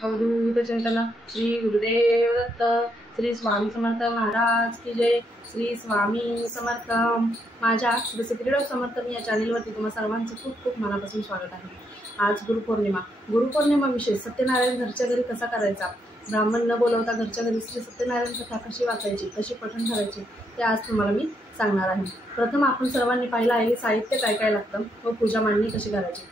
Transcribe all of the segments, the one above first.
अवधूत चिंतन श्री गुरुदेव दत्त। श्री स्वामी समर्थ महाराज की जय। श्री स्वामी समर्थ। माझ्या श्री सिद्धिविनायक समर्थन या चॅनलवरती तुम्हा सर्वांचं खूप खूप मनापासून स्वागत आहे। आज गुरुपौर्णिमा विशेष सत्यनारायण घरच्या घरी कसा करायचा, ब्राह्मण न बोलवता घरच्या घरी श्री सत्यनारायण कथा कशी वाचायची, कशी पठण करायची ते आज तुम्हाला मी सांगणार आहे। प्रथम आपण सर्वांनी पाहिलं आहे साहित्य काय काय लागतं व पूजा मांडणी कशी करायची।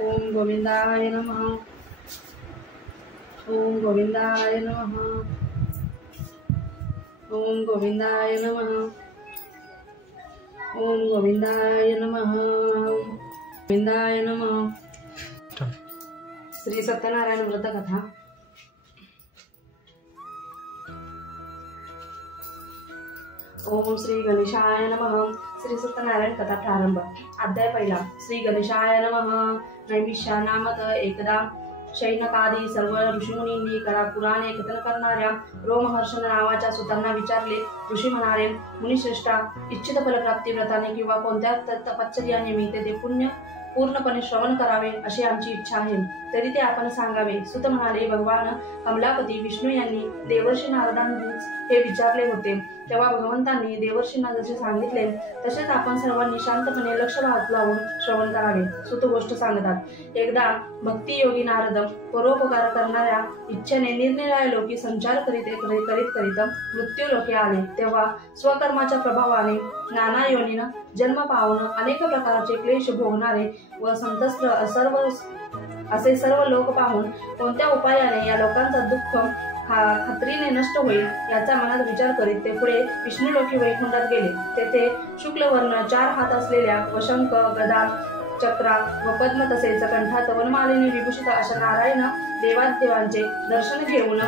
ओम गोविंदाय नमः। ओम गोविंदाय नमः। ओम गोविंदाय नमः। ओम गोविंदाय नमः। गोविंदाय नमः। श्री सत्यनारायण व्रत कथा। ओम श्री गणेशाय नमः। श्री सत्यनारायण कथा प्रारंभ। अध्याय पहिला। श्री गणेशाय नमः। नैमिषा नामक एकदा शैनकादी सर्व ऋषीमुनींनी पुराणे कथन करणाऱ्या रोमहर्षण नावाच्या सुतांना विचारले। ऋषी म्हणाले, मुनिश्रेष्ठा, इच्छित फलप्राप्ती व्रताने किंवा कोणत्या तपश्चर्याने ते पुण्य पूर्णपणे श्रवण करावे अशी आमची इच्छा आहे, तरी ते आपण सांगावे। सुत म्हणाले, भगवान कमलापती विष्णू यांनी देवर्षी नारदांनीच हे विचारले होते, तेव्हा भगवंतांनी देवर्षींना जसे सांगितले तसेच आपण सर्वांनी शांतपणे लक्ष लावून श्रवण करावे। सुत गोष्ट सांगतात, एकदा भक्तियोगी नारद परोपकार करणाऱ्या इच्छेने निरनिराळ्या लोकी संचार करीत मृत्यू लोके आले। तेव्हा स्वकर्माच्या प्रभावाने नाना योनीनं जन्म पावून अनेक प्रकारचे क्लेश भोगणारे व संतस्त्र असे सर्व लोक पाहून कोणत्या उपायाने या लोकांचा दुःख खात्रीने नष्ट होईल याचा मनात विचार करीत ते पुढे विष्णुलोकी वैकुंठात गेले। तेथे शुक्लवर्ण 4 हात असलेल्या व शंख, गदा, चक्रा व पद्म तसेच कंठात वनमालेने विभूषित अशा नारायण देवादेवांचे दर्शन घेऊन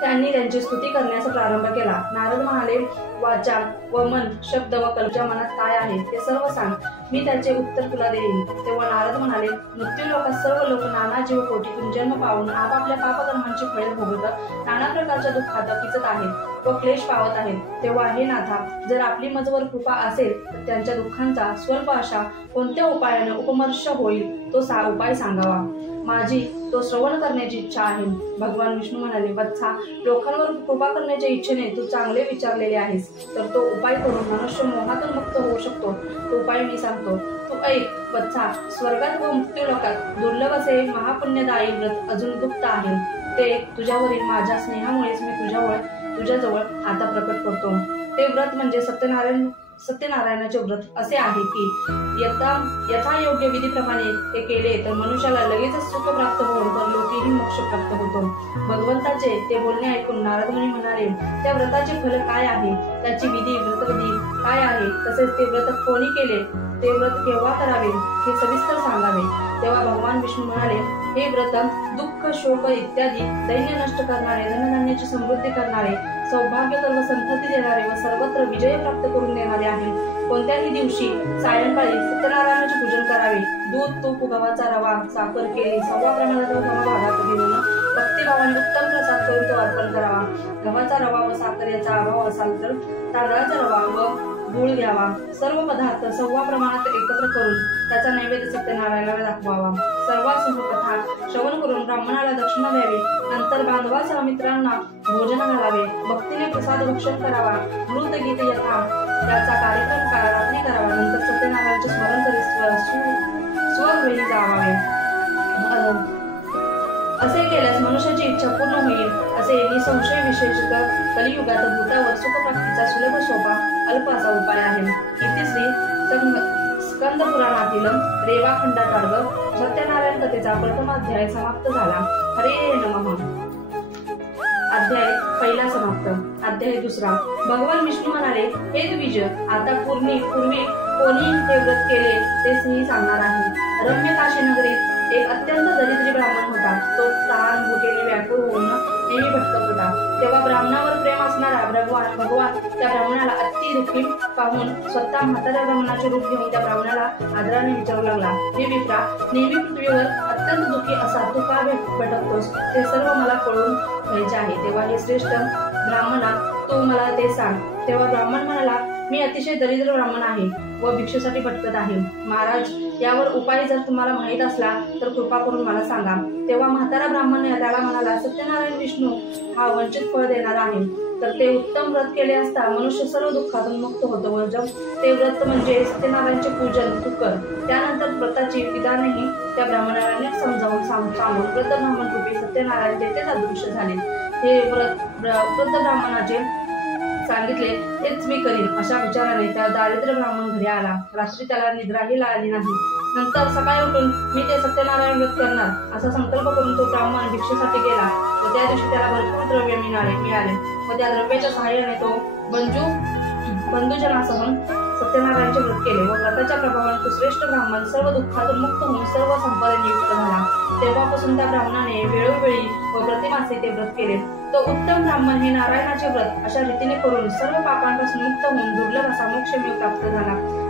त्यांनी त्यांची स्तुती करण्यास प्रारंभ केला। नारद म्हणाले, वाचा व मन, शब्द व कल्पच्या मनात काय आहे ते सर्व सांग, मी त्याचे उत्तर तुला देईन। तेव्हा नारद म्हणाले, मृत्यू लोकात सर्व लोक नाना जीवकोटीतून जन्म पावून आपापल्या पापकर्मांची फळे भोगत नाना प्रकारच्या दुःखात पिचत आहेत व क्लेश पावत आहेत। तेव्हा हे नाथा, जर आपली मजवर कृपा असेल तर त्यांच्या दुःखांचा स्वल्प अशा कोणत्या उपायाने उपमर्श होईल तो उपाय सांगावा, माझी तो श्रवण करण्याची इच्छा आहे। भगवान विष्णू म्हणाले, वत्सा, लोकांवर कृपा करण्याच्या इच्छेने तू चांगले विचारलेले आहेस, तर तो उपाय करून मनुष्य मोहातून मुक्त होऊ शकतो। तो उपाय मी सांगतो, तू ऐक। वत्सा, स्वर्गात व मृत्यू लोकात दुर्लभ असे महापुण्यदायी व्रत अजून गुप्त आहे, ते तुझ्यावरील माझ्या स्नेहामुळेच मी तुझ्याजवळ आता प्रकट करतो। ते व्रत म्हणजे सत्यनारायणाचे व्रत असे आहे की यथायोग्य विधीप्रमाणे ते केले तर मनुष्याला लगेचच सुख प्राप्त होऊन परलोकीही मोक्ष प्राप्त होतो। भगवंताचे ते बोलणे ऐकून नारद मुनी म्हणाले, त्या व्रताचे फल काय आहे, त्याची व्रतविधी काय आहे, तसेच ते व्रत कोणी केले, ते व्रत केव्हा करावे हे सविस्तर सांगावे। तेव्हा भगवान विष्णू म्हणाले, हे व्रत दुःख, शोक इत्यादी दैन्य नष्ट करणारे, धनधान्याची समृद्धी करणारे, सौभाग्यकर व संतती देणारे व सर्वत्र विजय प्राप्त करून देणारे आहे। कोणत्याही दिवशी सायंकाळी सत्यनारायणाचे पूजन करावे। दूध, तूप, गव्हाचा रवा, साखर, केळी 1/4 प्रमाणात व समभागात घेऊन भक्तिभावाने उत्तम प्रसाद करून तो अर्पण करावा। गव्हाचा रवा व साखर याचा अभाव असाल तर तांदळाचा रवा व गुळ घ्यावा। सर्व पदार्थ 1/4 प्रमाणात एकत्र करून त्याचा नैवेद्य सत्यनारायणाला दाखवावा। सर्वांसह कथा श्रवण करून ब्राह्मणाला दक्षिणा द्यावी। नंतर बांधवासह मित्रांना भोजन घालावे। भक्तीने प्रसाद भक्षण करावा। मृत गीत यथा त्याचा कार्यक्रम रात्री करावा। नंतर सत्यनारायणाचे स्मरण करीत स्वगृही जावावे। असे केल्यास मनुष्याची इच्छा पूर्ण होईल असे निसंशय विशेषतः कलियुगात भूतावर सुखप्राप्तीचा सुलभ सोपा अल्प असा उपाय आहे। इथे श्री स्कंद पुराणातील रेवाखंडात सत्यनारायण कथेचा प्रथमाध्याय समाप्त झाला। हरे नमः। अध्याय पहिला समाप्त। अध्याय दुसरा। भगवान विष्णू म्हणाले, हे द्विज, आता पूर्वी कोणी हे व्रत केले ते मी सांगणार आहे। रम्य काशी नगरीत एक अत्यंत दरिद्री ब्राह्मण होता। तो तहान भुकेने व्याकुळ होऊन नेहमी भटकत होता। तेव्हा ब्राह्मणावर प्रेम असणारा भगवान त्या ब्राह्मणाला अति दुःखी पाहून स्वतः म्हाताऱ्या ब्राह्मणाचे रूप घेऊन त्या ब्राह्मणाला आदराने विचारू लागला, हे विप्रा, नेहमी पृथ्वीवर अत्यंत दुःखी असा तू का भटकतोस, ते सर्व मला कळून घ्यायचे आहे। तेव्हा हे श्रेष्ठ ब्राह्मणा तू मला ते सांग. तेव्हा ब्राह्मण म्हणाला, मी अतिशय दरिद्र ब्राह्मण आहे व भिक्षेसाठी भटकत आहे. महाराज, यावर उपाय जर तुम्हाला माहीत असला तर कृपा करून मला सांगा. तेव्हा म्हातारा ब्राह्मण त्याला म्हणाला, सत्यनारायण विष्णू हा वंचित फळ देणारा आहे. तर ते उत्तम व्रत केले असता मनुष्य सर्व दुःखातून मुक्त होतो व ते व्रत म्हणजे सत्यनारायणचे पूजन तू कर. त्यानंतर व्रताची विधानेही त्या ब्राह्मणाने समजावून सांगून वृद्ध ब्राह्मण रूपी सत्यनारायण तेथेच अदृश्य झाले. हे वृद्ध ब्राह्मणाचे सांगितले तेच मी करीन अशा विचाराने त्या दारिद्र्य ब्राह्मण घरी आला. रात्री त्याला निद्राही आली नाही. नंतर सकाळी उठून मी ते सत्यनारायण व्रत करणार असा संकल्प करून तो ब्राह्मण भिक्षेसाठी गेला व त्या दिवशी त्याला भरपूर द्रव्य मिळाले व त्या द्रव्याच्या सहाय्याने तो बंधुजनासह सत्यनारायणचे व्रत केले व व्रताच्या प्रभावाने तो श्रेष्ठ ब्राह्मण सर्व दुःखातून मुक्त होऊन सर्व संपदेने युक्त झाला. तेव्हापासून त्या ब्राह्मणाने वेळोवेळी व प्रतिमासे ते व्रत केले. तो उत्तम ब्राह्मण हे नारायणाचे व्रत अशा रीतीने करून सर्व पापांपासून मुक्त होऊन दुर्लभ असा मोक्षयोग प्राप्त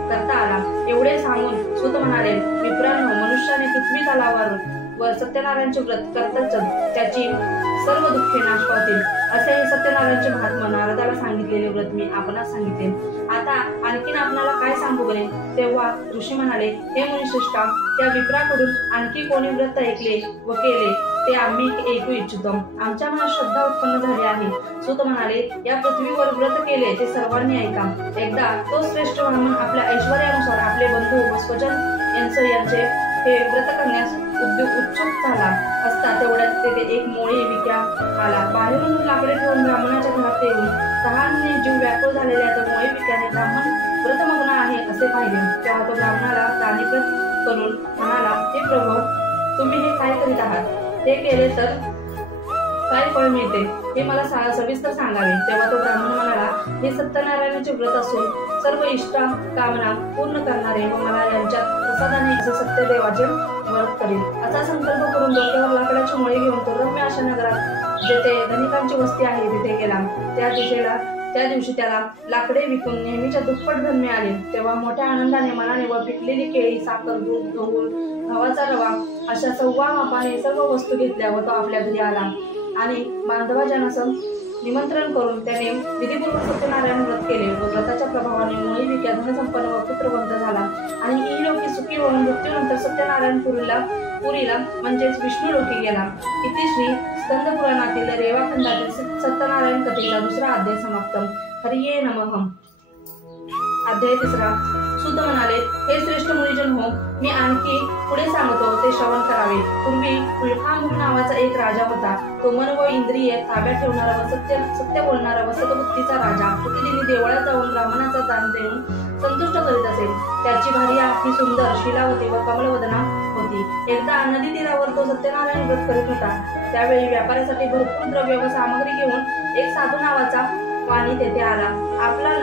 करता आला. एवढे सांगून सूत म्हणाले, विप्रांनो, मनुष्याने पृथ्वी तलावावर व सत्यनारायणचे व्रत करताच त्याची सर्व दुःखे नाश पावतील. असे हे सत्यनारायणचे महात्मा नारदाला सांगितलेले व्रत मी आपणास सांगितले. आता आणखीन आपणाला काय सांगू बरे. तेव्हा ऋषी म्हणाले, हे मुनिश्रेष्ठा, त्या विप्राकडून आणखी कोणी व्रत ऐकले व केले ते आम्ही ऐकू इच्छितो. आमच्या मनात श्रद्धा उत्पन्न झाली आहे. सूत म्हणाले, या पृथ्वीवर व्रत केले ते सर्वांनी ऐका. एकदा तो श्रेष्ठ ब्राह्मण आपल्या ऐश्वर्यानुसार आपले बंधू व स्वजन यांचे हे व्रत करण्यास उत्सुक झाला असता तेवढ्यात तेथे एक मोळी विक्या आला. बाहेरून लाकडे ठेवून ब्राह्मणाच्या घरात येऊन तहाने जीव व्याकुळ झालेल्या त्या मोळी विक्याने ब्राह्मण व्रतमग्न आहे असे पाहिले. तेव्हा तो ब्राह्मणाला प्राणीकृत करून म्हणाला, हे प्रभू, तुम्ही हे काय करीत आहात? हे केले तर काय फळ मिळते हे मला सविस्तर सांगावे. तेव्हा तो ब्राह्मण म्हणाला, हे सत्यनारायणाचे व्रत असून सर्व इष्टा कामना पूर्ण करणारे व मला यांच्या प्रसादाने असे सत्यदेवाचे व्रत करील. असा संकल्प करून डोक्यावर लाकडाची मळी घेऊन तो रम्य अशा नगरात जेथे धनिकांची वस्ती आहे तिथे गेला. त्या दिवशी त्याला लाकडे विकून नेहमीच्या दुप्पट धन मिळाले. तेव्हा मोठ्या आनंदाने मनाने व पिकलेली केळी, साखर, दूध, गहू, गव्हाचा रवा अशा 1.25 मापाने सर्व वस्तू घेतल्या व तो आपल्या घरी आला आणि बांधवाजनास निमंत्रण करून त्याने विधिपूर्वक सत्यनारायण व्रत केले व व्रताच्या प्रभावाने मोळी विक्या धनसंपन्न व पुत्रवंत झाला आणि इहलोकी सुखी होऊन मृत्यूनंतर सत्यनारायण पुरीला म्हणजेच विष्णू लोकी गेला. इति श्री स्कंद पुराणातील रेवाखंडातील सत्यनारायण कथेचा 2रा अध्याय समाप्त. हरिये नमः. अध्याय 3. सूत म्हणाले, हे श्रेष्ठ मुनिजन हो, मी आणखी पुढे सांगतो ते श्रवण करावे. पूर्वी उल्कामुख नावाचा एक राजा होता. तो मन व इंद्रिय ताब्यात ठेवणारा व सत्य बोलणारा व सद्बुद्धीचा राजा. प्रतिदिनी देवळात जाऊन ब्राह्मणाचा दान देऊन संतुष्ट करीत असे. त्याची भार्या ही सुंदर, शीलावती व कमलवदना होती. एकदा नदी तीरावर तो सत्यनारायण व्रत करीत होता. त्यावेळी व्यापारासाठी भरपूर द्रव्य व सामग्री घेऊन एक साधू नावाचा वाणी तेथे आला.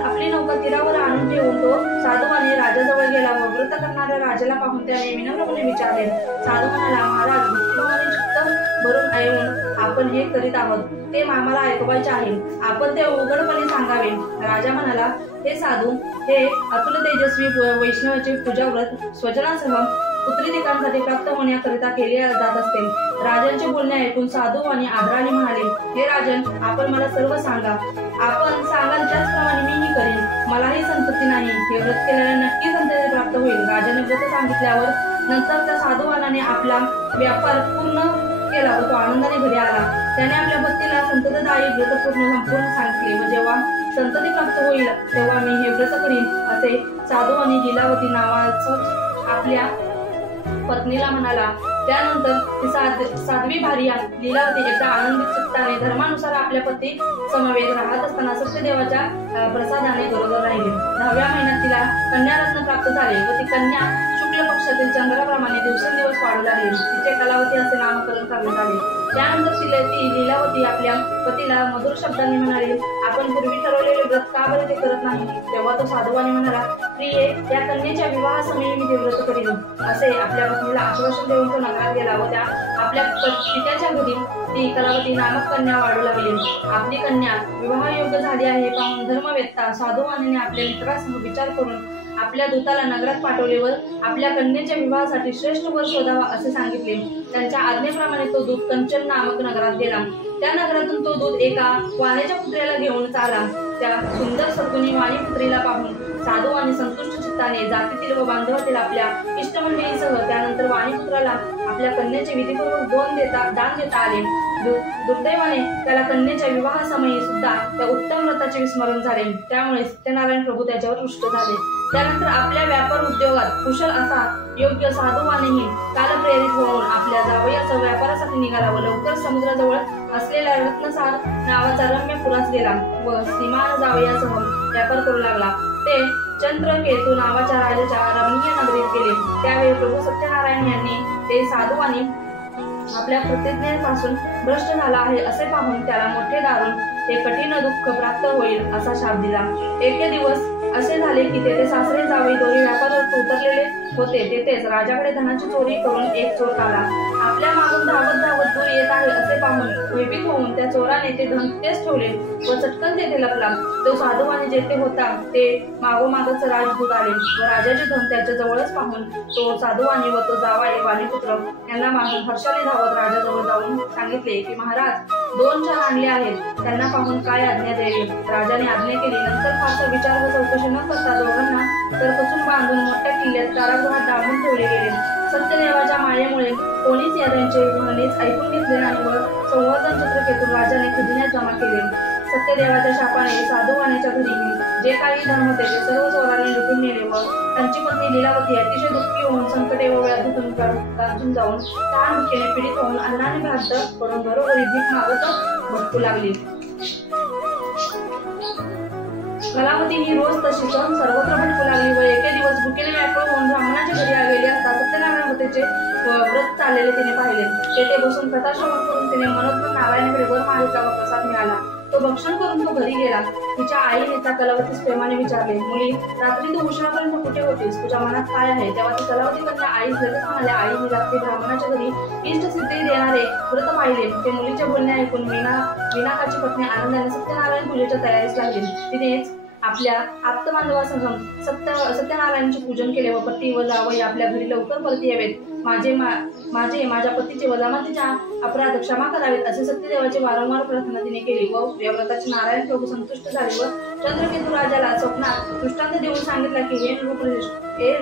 आपली नौका तीरावर आणून ठेवून तो साधू वाणी राजाजवळ गेला व व्रत करणाऱ्या राजाला पाहून त्याने विनम्रपणे विचारले. साधू म्हणाला, महाराज, भक्तिभावाने चित्त भरून ऐकून आपण हे करीत आहोत ते आम्हाला ऐकवायचे आहे. आपण ते उघडपणे सांगावे. राजा म्हणाला, हे साधू, हे अतुल तेजस्वी वैष्णवाचे पूजा व्रत स्वजनासह पुत्रीदिकांसाठी प्राप्त होण्याकरिता केले जात असते. राजांचे बोलणे ऐकून साधू आणि आदराने म्हणाले, हे राजन, आपण मला सर्व सांगा. आपण सांगाल त्याचप्रमाणे मीही करीन. मलाही संतती नाही. हे व्रत केल्याने नक्की संतती प्राप्त होईल. राजाने व्रत सांगितल्यावर नंतर त्या साधूवानाने आपला व्यापार पूर्ण केला व तो आनंदाने घरी आला. त्याने आपल्या पत्नीला संततदायी व्रत संपूर्ण सांगितले व जेव्हा संतती प्राप्त होईल तेव्हा मी हे व्रत करीन असे साधू आणि लीलावती नावाचं आपल्या पत्नीला म्हणाला. त्यानंतर ती साध्वी भार्या लीलावती एकदा आनंदित चित्ताने धर्मानुसार आपल्या पती समवेत राहत असताना सत्यदेवाच्या प्रसादाने बरोबर राहिले. 10व्या महिन्यात तिला कन्यारत्न प्राप्त झाले व ती कन्या शुक्ल पक्षातील चंद्राप्रमाणे दिवसेंदिवस वाढू लागली. तिचे कलावती असे नामकरण करण्यात आले. त्यानंतर ती लीलावती आपल्या पतीला मधुर शब्दांनी म्हणाली, आपण पूर्वी ठरवलेले व्रत का बरे ते करत नाही? तेव्हा तो साधूवाने म्हणाला, प्रिये, या कन्येच्या विवाहासमयी मी ते व्रत करीन असे आपल्या पत्नीला आश्वासन देऊन तो नगरात गेला व त्या आपल्या पित्याच्या घरी ती कलावती नामक कन्या वाढू लागली. आपली कन्या विवाहयोग्य झाली आहे पाहून धर्मवेत्ता साधूवानीने आपल्या मित्रासह विचार करून आपल्या दूताला नगरात पाठवले व आपल्या कन्येच्या विवाहासाठी श्रेष्ठ वर शोधावा असे सांगितले. त्यांच्या आज्ञेप्रमाणे तो दूत कंचन नामक नगरात गेला. त्या नगरातून तो दूत एका वाण्याच्या पुत्र्याला घेऊन चाला. त्या सुंदर सद्गुणी वाणी पुत्रीला पाहून साधू आणि संतुष्ट चित्ताने जातीतील व बांधवातील आपल्या इष्टमंडळीसह त्यानंतर वाणीपुत्राला आपल्या कन्येचे विधिपूर्वक दान देता आले. दुर्दैवाने त्याला कन्येच्या विवाहासमयी सुद्धा त्या उत्तम व्रताचे विस्मरण झाले. त्यामुळे सत्यनारायण प्रभू त्याच्यावर रुष्ट झाले. त्यानंतर आपल्या व्यापार उद्योगात कुशल असा योग्य साधूवानेही कालप्रेरित होऊन आपल्या जावयाचा व्यापारासाठी निघाला व लवकर समुद्राजवळ असलेल्या रत्नसार नावाचा रम्य पुरास गेला व श्रीमान जावयासह व्यापार करू लागला. ते चंद्रकेतू नावाच्या राजाच्या रमणीय नगरीत गेले. त्यावेळी प्रभू सत्यनारायण यांनी ते साधूवानी आपल्या प्रतिज्ञेपासून भ्रष्ट झाला आहे असे पाहून त्याला मोठे दारुण ते कठीण दुःख प्राप्त होईल असा शाप दिला. एके दिवस असे झाले की तेथे सासरे जावई दोन्ही व्यापारात उतरलेले होते. तेथेच राजाकडे धनाची चोरी करून एक चोर आला. आपल्या मागून धावत धावत दूर येत आहे असे पाहून भयभीत होऊन त्या चोराने ते धन तेच ठेवले व चटकन तेथे लपला. तो साधूवानी जेथे होता ते मागोमागच राजदूत आले व राजाचे धन त्याच्या जवळच पाहून तो साधूवानी व तो जावाई वाणीपुत्र यांना मागून हर्षाने धावत राजाजवळ जाऊन सांगितले की महाराज 2 चोर आणले आहेत. त्यांना पाहून काय आज्ञा द्यावी. राजाने आज्ञा केली. नंतर फारसा विचार व चौकशी न करता दोघांना तरकचून बांधून मोठ्या किल्ल्यात कारागृहात डांबून ठेवले गेले. सत्यदेवाच्या मायेमुळे कोणीच या त्यांचे म्हणणेच ऐकून घेतले नाही व संवर्धन चंद्रकेतून राजाने खजिन्यात जमा केले. सत्यदेवाच्या शापाने साधूवाण्याच्या घरी जे काही धन होते ते सर्व चोरांनी लुटून नेले व त्यांची पत्नी लीलावती अतिशय दुःखी होऊन संकटे व व्याधीतून गांजून जाऊन तहान भुकेने पीडित होऊन अन्नाने भ्रांत करून घरोघरी भीक मागत भटकू लागली. कलावती ही रोज तशी सर्वत्र भटकू लागली व एके दिवस भुकेने व्याकुळ होऊन ब्राह्मणाच्या घरी गेली असता सत्यनारायण होतेचे व्रत चाललेले तिने पाहिले. तेथे बसून कथा श्रवण करून तिने मनोज्ञ नारायणाकडे वर मागितला व प्रसाद मिळाला. तो भक्षण करून तो घरी गेला. तिच्या आईने त्या कलावतीस प्रेमाने विचारले, मुली रात्री तू उशिरापर्यंत कुठे होतीस? तुझ्या मनात काय आहे? तेव्हा ती कलावती कन्या आईस लगेच म्हणाल्या, आई मी रात्री ब्राह्मणाच्या घरी इष्टसिद्धी देणारे व्रत पाहिले. ते मुलीचे बोलणे ऐकून मीनाकाची पत्नी आनंदाने सत्यनारायण पूजेच्या तयारीस लागली. तिनेच आपल्या आप्तबांधवासह सत्यनारायणाचे पूजन केले व पती व जावई आपल्या घरी लवकर परत यावेत. माझ्या पतीचे व जमातीच्या अपराध क्षमा करावेत असे सत्यदेवाची वारंवार प्रार्थना तिने केली व या व्रताचे नारायण प्रभू संतुष्ट झाले व चंद्रकेतू राजाला स्वप्नात दृष्टांत देऊन सांगितला की हे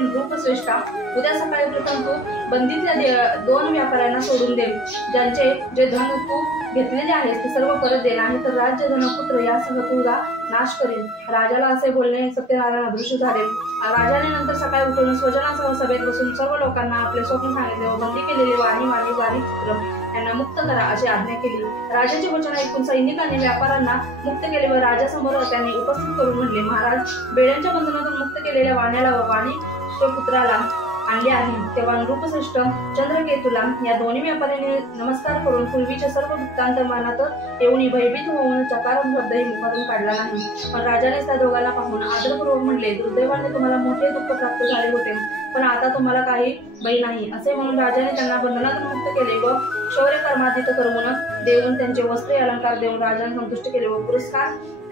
नृपश्रेष्ठा, उद्या सकाळी प्रथम तू बंदीतल्या 2 व्यापाऱ्यांना सोडून दे. ज्यांचे जे धन तू घेतलेले आहेस ते सर्व परत दे, नाही तर राज्य धनपुत्र यासह तुझा नाश करील. राजाला असे बोलणे सत्यनारायण अदृश्य झाले. राजाने नंतर सकाळी उठून स्वजनासह सभेत बसून सर्व लोकांना आपले स्वप्न सांगितले व बंदी केलेले वाणीपुत्र यांना मुक्त करा अशी आज्ञा केली. राजाचे वचन ऐकून सैनिकांनी व्यापाऱ्यांना मुक्त केले व राजासमोर त्यांनी उपस्थित करून म्हणले, महाराज बेड्यांच्या बंधनातून मुक्त केलेल्या वाण्याला व वाणीपुत्राला आणले आहे. तेव्हा नृपश्रेष्ठ चंद्रकेतूला या दोन्ही व्यापाऱ्यांनी नमस्कार करून पूर्वीचे सर्व वृत्तांत मनात येऊन भयभीत होऊन चकार शब्दही मुखातून काढला नाही. पण राजाने त्या दोघांना पाहून आदरपूर्वक म्हणले, दुर्दैवाने तुम्हाला मोठे दुःख प्राप्त झाले होते, पण आता तुम्हाला काही भय नाही असे म्हणून राजाने त्यांना बंधनातून मुक्त केले व शौर्य कर्मादित करून देऊन त्यांचे वस्त्रे अलंकार देऊन राजाने संतुष्ट केले व पुरस्कार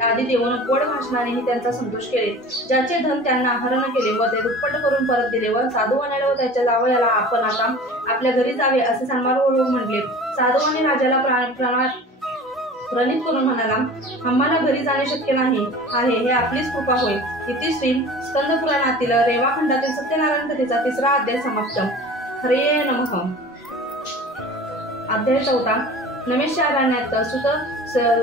आदी देऊन गोड भाषणानेही त्यांचा संतोष केले. ज्याचे धन त्यांना हरण केले व ते दुप्पट करून परत दिले व साधूवाण्याला व त्याच्या जावयाला आपण आता आपल्या घरी जावे असे सन्मानपूर्वक म्हटले. साधूवाने राजाला प्रणित करून म्हणाला, आम्हाला घरी जाणे शक्य नाही आहे, हे आपलीच कृपा होय. इति श्री स्कंद पुराणातील रेवाखंडातील सत्यनारायण कथेचा 3रा अध्याय समाप्त. हरे नमः. अध्याय 4. नमेशारण्यात सुत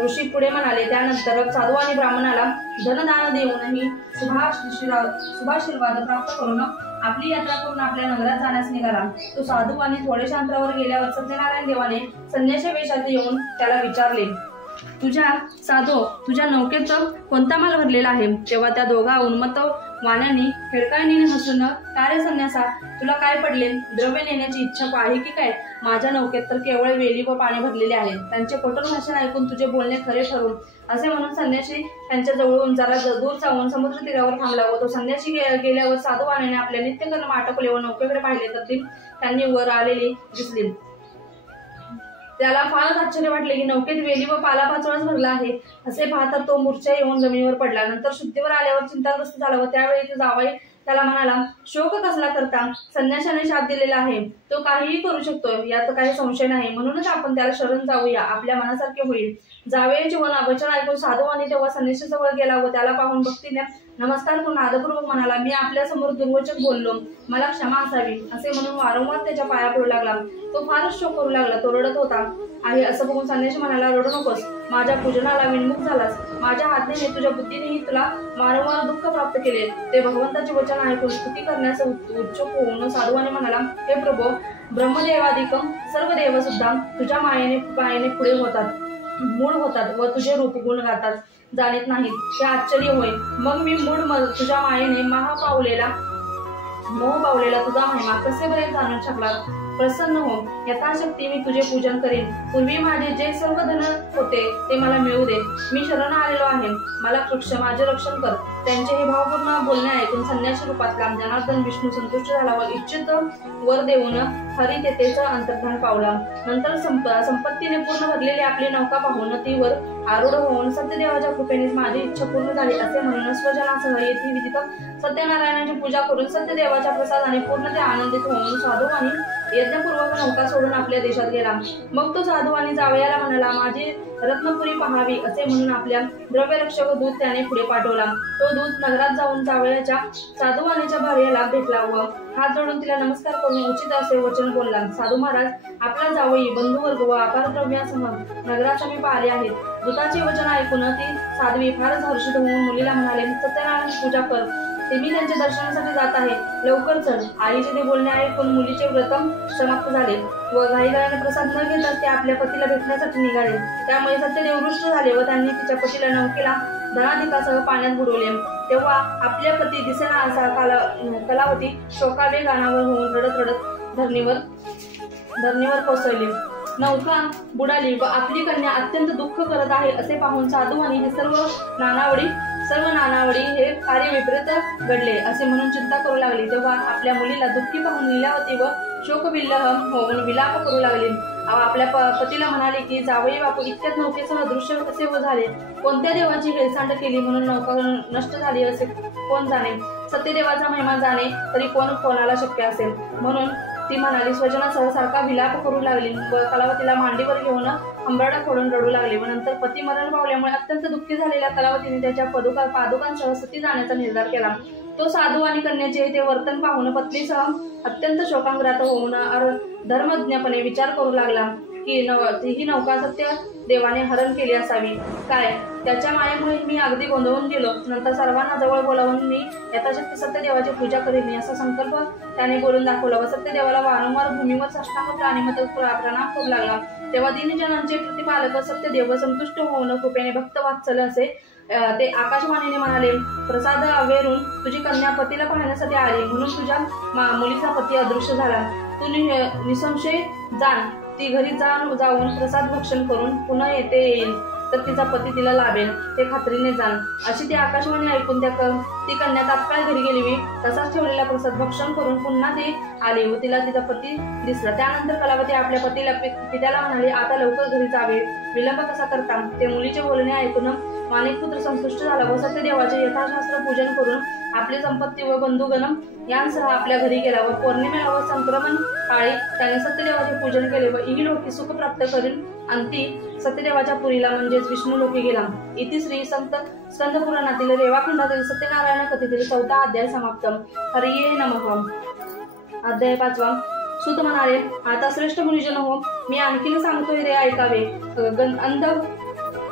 ऋषी पुढे म्हणाले, त्यानंतर साधू आणि ब्राह्मणाला धनदान देऊनही शुभाशीर्वाद प्राप्त करून आपली यात्रा करून आपल्या नगरात जाण्यास निघाला. तो साधू आणि थोडेशा अंतरावर गेल्यावर सत्यनारायण देवाने संन्यासी वेशात येऊन त्याला विचारले, तुझ्या नौकेत कोणता माल भरलेला आहे? तेव्हा त्या दोघा उन्मत्त वाण्याने खेळकाळीने हसून, का रे संन्यासा, तुला काय पडले? द्रव्य नेण्याची इच्छा आहे की काय? माझ्या नौकेत तर केवळ वेली व पाणी भरलेले आहे. त्यांचे कठोर भाषण ऐकून तुझे बोलणे खरे ठरून असे म्हणून संन्यासी त्यांच्या जवळून जरा दूर जाऊन समुद्र तीरावर थांबला व तो संन्यासी गेल्यावर साधू वाण्याने आपले नित्यकर्म आटोपले व नौकेकडे पाहिले तर त्यांनी वर आलेली दिसली. त्याला फारच आश्चर्य वाटले की नौकेत वेली व पालापाचोळाच भरला आहे. असे पाहता तो मूर्छा येऊन जमिनीवर पडला. नंतर शुद्धीवर आल्यावर चिंताग्रस्त झाला व त्यावेळी तो जावई त्याला म्हणाला, शोक कसला करता? संन्याशाने शाप दिलेला आहे, तो काहीही करू शकतो, यात काही संशय नाही. म्हणूनच आपण त्याला शरण जाऊया, आपल्या मनासारखे होईल. जावयाचे वचन ऐकून साधूवानी तेव्हा संन्याशाजवळ गेला व त्याला पाहून भक्तीने नमस्कार करून आदरपूर्वक म्हणाला, मी आपल्या समोर दुर्वचक बोललो, मला क्षमा असावी, असे म्हणून वारंवार त्याच्या पाया पडू लागला. तो फारच शोक करू लागला, तो रडत होता आहे. असं बघून संन्याशी म्हणाला, रडू नकोस, माझ्या पूजनाला विनमुख झालास. माझ्या आज्ञेने तुझ्या बुद्धीनेही तुला वारंवार दुःख प्राप्त केले. ते भगवंताचे वचन ऐकून स्तुती करण्यास उत्सुक होऊन साधूवानी म्हणाला, हे प्रभो, ब्रह्मदेवादिकम सर्व देव सुद्धा तुझ्या मायेने पुढे होतात, मूळ होतात व तुझे रूप गुण गातात जाणीत नाहीत, हे आश्चर्य होय. मग मी मूळ तुझ्या मायेने मोह पावलेला तुझा महिमा कसे बरे जाणून शकला? प्रसन्न हो, यथाशक्ती मी तुझे पूजन करेन. पूर्वी माझे जे सर्व धन होते ते मला मिळू दे. मी शरण आलेलो आहे, मला माझे रक्षण कर. त्यांचे हे भावपूर्ण बोलणे ऐकून संन्यासी रूपातला जनार्दन विष्णू संतुष्ट झाला व इच्छित वर देऊन हरी तेथेच अंतर्धान पावला. नंतर संपत्तीने पूर्ण भरलेली आपली नौका पाहून ती वर आरूढ होऊन सत्यदेवाच्या कृपेने माझी इच्छा पूर्ण झाली असे म्हणून स्वजनासह येथे विदित सत्यनारायणाची पूजा करून सत्यदेवाच्या प्रसादाने पूर्ण ते आनंदित होऊन साधूवानी यज्ञपूर्वक नौका सोडून आपल्या देशात गेला. मग तो साधूवानी जावयाला म्हणाला, माझी रत्नपुरी पहावी, असे म्हणून आपल्या द्रव्यरक्षक दूत त्याने पुढे पाठवला. तो दूत नगरात जाऊन जावयाच्या साधूवानीच्या भार्याला भेटला व हात जोडून तिला नमस्कार करून उचित असे वचन बोलला. साधू महाराज, आपला जावई, बंधुवर्ग व अपार द्रव्यासह नगरात मी पाहिले आहेत. दूताचे वचन ऐकून ती साध्वी फारच हर्षित होऊन मुलीला म्हणाले, सत्यनारायणाची पूजा कर, ते मी त्यांच्या दर्शनासाठी जात आहे, लवकर चल. आईचे ते बोलणे ऐकून मुलीचे व्रत समाप्त झाले व घाईघाईने प्रसाद न घेताच ते आपल्या पतीला भेटण्यासाठी निघाले. त्यामुळे सत्यदेव रुष्ट झाले व त्यांनी तिच्या पतीला नौकेला धनाधिकासह पाण्यात बुडवले. तेव्हा आपल्या पती दिसेना असा कलावती शोकावे गानावर होऊन रडत रडत धरणीवर कोसळली. नौका बुडाली व आपली कन्या अत्यंत दुःख करत आहे असे पाहून साधूवानी हे सर्व नानावडी हे कार्य विपरीत घडले असे म्हणून चिंता करू लागली. तेव्हा आपल्या मुलीला दुःखी पाहून लीलावती व शोकविल्लह होऊन विलाप करू लागली. आपल्या पतीला म्हणाले की, जावई बापू, इतक्यात नौकेसह दृश्य कसे व झाले? कोणत्या देवाची हेळसांड केली म्हणून नौका नष्ट झाली असे कोण जाणे? सत्यदेवाचा महिमा जाणे तरी कोणाला शक्य असेल? म्हणून ती म्हणाली, स्वजनासह सारखा विलाप करू लागली व कलावतीला मांडीवर घेऊन हंबरडा फोडून रडू लागली. व नंतर पती मरण पावल्यामुळे अत्यंत दुःखी झालेल्या कलावतीने त्याच्या पादुकांसह सती जाण्याचा निर्धार केला. तो साधू आणि कन्याचे ते वर्तन पाहून पत्नीसह अत्यंत शोकांग्रात होऊन धर्मज्ञपणे विचार करू लागला की ही नौका सत्य देवाने हरण केली असावी काय? त्याच्या मायेमुळे मी अगदी गोंधळून गेलो. नंतर सर्वांना जवळ बोलावून मी यथाशक्ती सत्यदेवाची पूजा करीन असा संकल्प त्याने बोलून दाखवला व सत्यदेवाला वारंवार भूमीवर साष्टांग प्राणिमत प्रणाम करू लागला. तेव्हा दीनजनांचे प्रतिपालक सत्यदेव संतुष्ट होऊन कृपेने भक्त वात्सल असे ते आकाशवाणीने म्हणाले, प्रसाद आवेरून तुझी कन्या पतीला पाहण्यासाठी आली म्हणून तुझ्या मुलीचा पती अदृश्य झाला. तू निसंशय जाण, ती घरी जाऊन प्रसाद भक्षण करून पुन्हा येते येईल तर तिचा पती तिला लाभेल, ते खात्रीने जाण. अशी ती आकाशवाणी ऐकून ती कन्या तात्काळ घरी गेली. तसाच ठेवलेला प्रसाद भक्षण करून पुन्हा ती आली व तिला तिचा पती दिसला. त्यानंतर कलावती आपल्या पित्याला म्हणाली, आता लवकर घरी जावे, विलंब कसा करता? ते मुलीचे बोलणे ऐकून माणिकपुत्र संतुष्ट झाला व सत्यदेवाचे यथाशास्त्र पूजन करून आपली संपत्ती व बंधुगण यांसह आपल्या घरी गेला व पौर्णिमेला व संक्रमण काळी त्याने सत्यदेवाचे पूजन केले व इहलोकी सुख प्राप्त करून अंती सत्यदेवाच्या पुरीला म्हणजेच विष्णू लोकी गेला. इति श्री स्कंद पुराणातील रेवाखंडातील सत्यनारायण कथेतील 4था अध्याय समाप्त. हरिये नमः. अध्याय 5. सूत म्हणाले, आता श्रेष्ठ मुनिजन हो, मी आणखीन सांगतोय रे ऐकावे.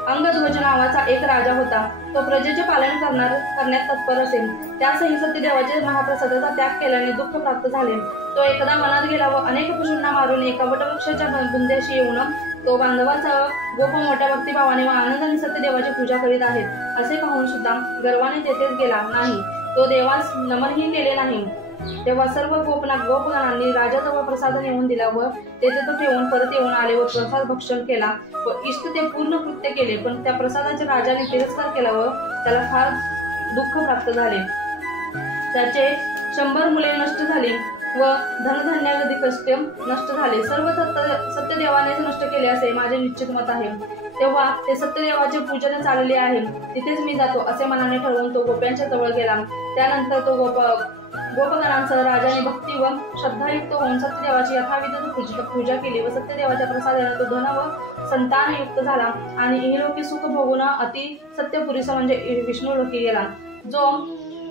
अंगध्वज नावाचा एक राजा होता. तो प्रजेचे पालन करण्यात तत्पर असेल. त्यासही सत्यदेवाचे महाप्रसादाचा त्याग केल्याने दुःख प्राप्त झाले. तो एकदा वनात गेला व अनेक पशूंना मारून एका वटवृक्षाच्या बुंदेशी येऊन तो बांधवाचा गोप मोठ्या भक्तिभावाने व आनंदाने सत्यदेवाची पूजा करीत आहेत असे पाहून सुद्धा गर्वाने तेथेच गेला नाही. तो देवास नमनही केले नाही. तेव्हा सर्व गोपगणांनी राजाजवळ प्रसाद नेऊन दिला व तेथे तो ठेवून परत येऊन आले व प्रसाद भक्षण केला व इष्ट ते पूर्ण कृत्य केले. पण त्या प्रसादाच्या राजाने तिरस्कार केला व त्याला फार दुःख प्राप्त झाले. त्याचे 100 मुले नष्ट झाली व धनधान्यादी कष्ट नष्ट झाले. सर्व सत्यदेवानेच नष्ट केले असे माझे निश्चित मत आहे. तेव्हा ते सत्यदेवाचे पूजन चालले आहे, तिथेच मी जातो असे मनाने ठरवून तो गोप्यांच्या जवळ गेला. त्यानंतर तो गोपगणांसह राजाने भक्ती व श्रद्धायुक्त होऊन सत्यदेवाची यथाविध पूजा केली व सत्यदेवाच्या प्रसादाने तो धन व संतानयुक्त झाला आणि इहलोकी सुख भोगून अति सत्यपुरीस म्हणजे विष्णू लोकी गेला. जो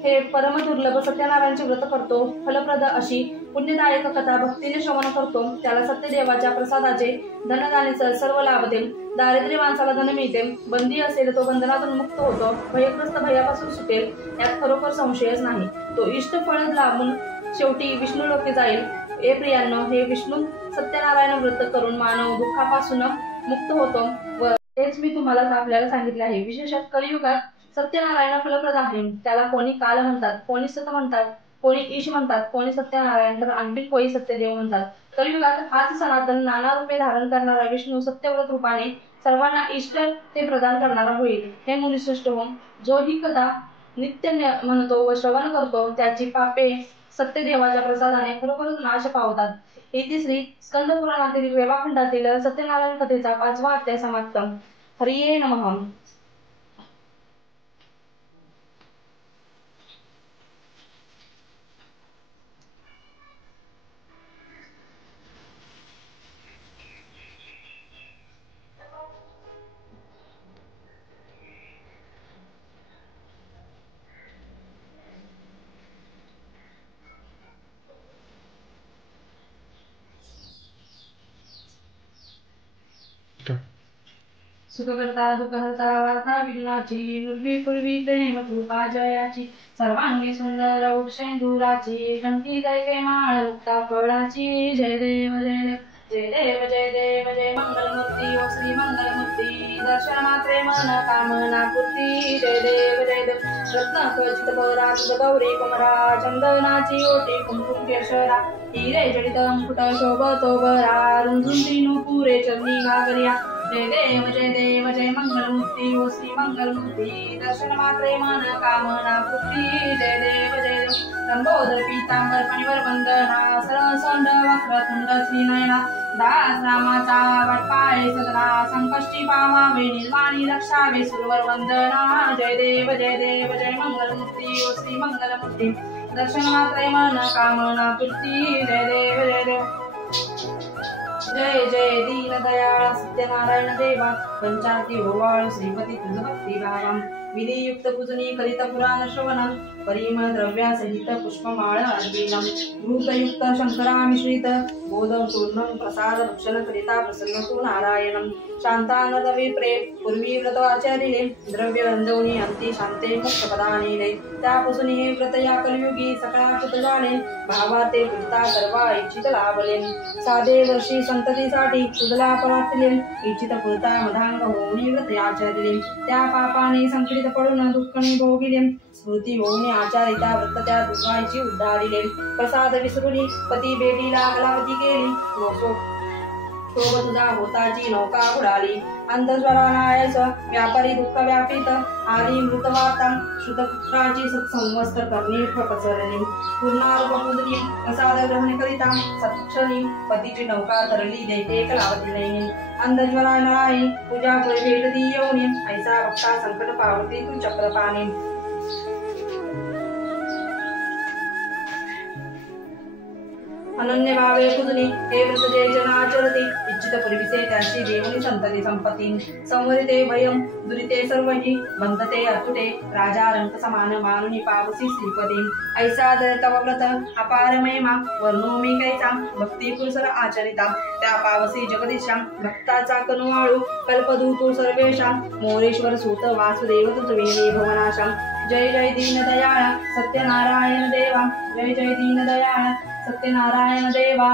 हे परम दुर्लभ सत्यनारायणचे व्रत करतो, फलप्रद अशी पुण्यदायक कथा भक्तीने श्रवण करतो, त्याला सत्यदेवाच्या प्रसादाचे धनदाने सर्व लाभते. दारिद्र्य माणसाला धन मिळते, बंदी असेल तो बंधनातून मुक्त होतो, भयग्रस्त भयापासून सुटेल, यात खरोखर संशयच नाही. तो इष्ट फळ लाभून शेवटी विष्णू लोकी जाईल. हे प्रियांनो, हे विष्णू सत्यनारायण व्रत करून मानव दुःखापासून मुक्त होतो व तेच मी तुम्हाला आपल्याला सांगितले आहे. विशेषतः कलियुगात सत्यनारायण फलप्रद आहे. त्याला कोणी काल म्हणतात, कोणी सत म्हणतात, कोणी ईश म्हणतात, कोणी सत्यनारायण तर आणखी कोणी सत्यदेव म्हणतात. कलियुगात हाच सनातन नाना रूपे धारण करणारा विष्णू सत्यव्रत रूपाने सर्वांना इष्ट ते प्रदान करणारा होईल. हे मुनिश्रेष्ठ हो, जो ही कथा नित्य म्हणतो व श्रवण करतो त्याची पापे सत्यदेवाच्या प्रसादाने खरोखरच नाश पावतात. इति श्री स्कंद पुराणातील रेवाखंडातील सत्यनारायण कथेचा 5वा अध्याय समाप्त. हरिये नमः. सुखकर्ता दुःखहर्ता वार्ता विघ्नाची पूर्वी प्रेम कृपा जयाची सर्वांगी सुंदर उक्षेंदुराची कंठी दैवे माळ मुक्ता फळाची. जय देव जय देव जय देव जय देव जय मंगलमूर्ती ओ श्री मंगलमूर्ती दर्शन मात्रे मन कामना पूर्ती. जय देव जय देव रत्न खचित पदरात गौरी कुमरा चंदनाची ओटी कुंकुम केशरा हिरे जडित अंकुट शोभतो बरा रुंजुंती नुपुरे चरणी घागरिया. जय देव जय मंगलमूर्ती ओ श्री मंगलमूर्ती दर्शन मात्रे मन कामना पूर्ती. जय देव जय देव लंबोदर पीतांबर फणीवर वंदना सरळ सोंड वक्रतुंड श्रीनयना दास रामाचा वटपाय सदना संकष्टी पावावे निर्वाणी रक्षावे सुरवर वंदना. जय देव जय मंगलमूर्ती ओ श्री मंगलमूर्ती दर्शन मात्रे मन कामना पूर्ती. जय देव जय देव जय जय दीन दयाळ सत्यनारायण देवा पंचाती ओवाळ श्रीपती तुझ भक्ती भावा. विधियुक्त पूजनी करित पुराण श्रवण परिमळ द्रव्यासहित पुष्पमाळ अर्पिणम. भूतयुक्त शंकरामिश्रित बोधं पूर्णं प्रसाद भक्षण करिता प्रसन्न तू नारायणं. शांतानंद विप्रे पूर्वी व्रत आचरिले द्रव्य रंजवणी अंती शांते मुक्तपदानिले. त्यापासून हे व्रत या कलियुगी सकळाकृत झाले भावा ते पुजता सर्वा इच्छित लाभले. साधे वर्षी संततीसाठी तुझला परातिले इच्छित पुरता मधांग होऊन व्रत आचरिले. त्या पापाने संकलित पडून दुःखनी भोगिले स्मृती होऊन आचारिता व्रत त्या दुःखाची उद्धारिले. प्रसाद विसरुनी पती बेटीला कलावती गेली शोभ तुझा होताची नौका उडाली. अंधज्वरानायस व्यापारी दुःख व्यापित आली मृतवार्ता श्रुतपुत्राची सत्संवत्सर करणी प्रकसरणी. पूर्णार्पपूजनी प्रसाद ग्रहण करिता सत्क्षणी पतीची नौका तरली देते कलावती नयनी. अंधज्वरानाई पूजा पुढे भेटती येऊनी ऐसा भक्ता संकट पावती तू चक्रपाणी. अनन्य भावे पूजनी हे व्रत जे जन आचरते इच्छित पूर्वीचे त्याची देवनी संतती संपत्ती. संवरिते भयम दुरिते सर्वही बंधते अतुटे राजा रंक समान मानुनी पावसी श्रीपदी. ऐसा तव व्रत अपार महिमा वर्णो मी कैसा भक्ती पुरुषर आचरिता. त्या पावसी जगदीशा भक्ताचा कनुवाळू कल्पदूतू सर्वेशा मोरेश्वर सूत वासुदेव तुझविनी भवनाशा. जय जय दीन दयाळा सत्यनारायण देवा जय जय दीन दयाळा सत्यनारायण देवा.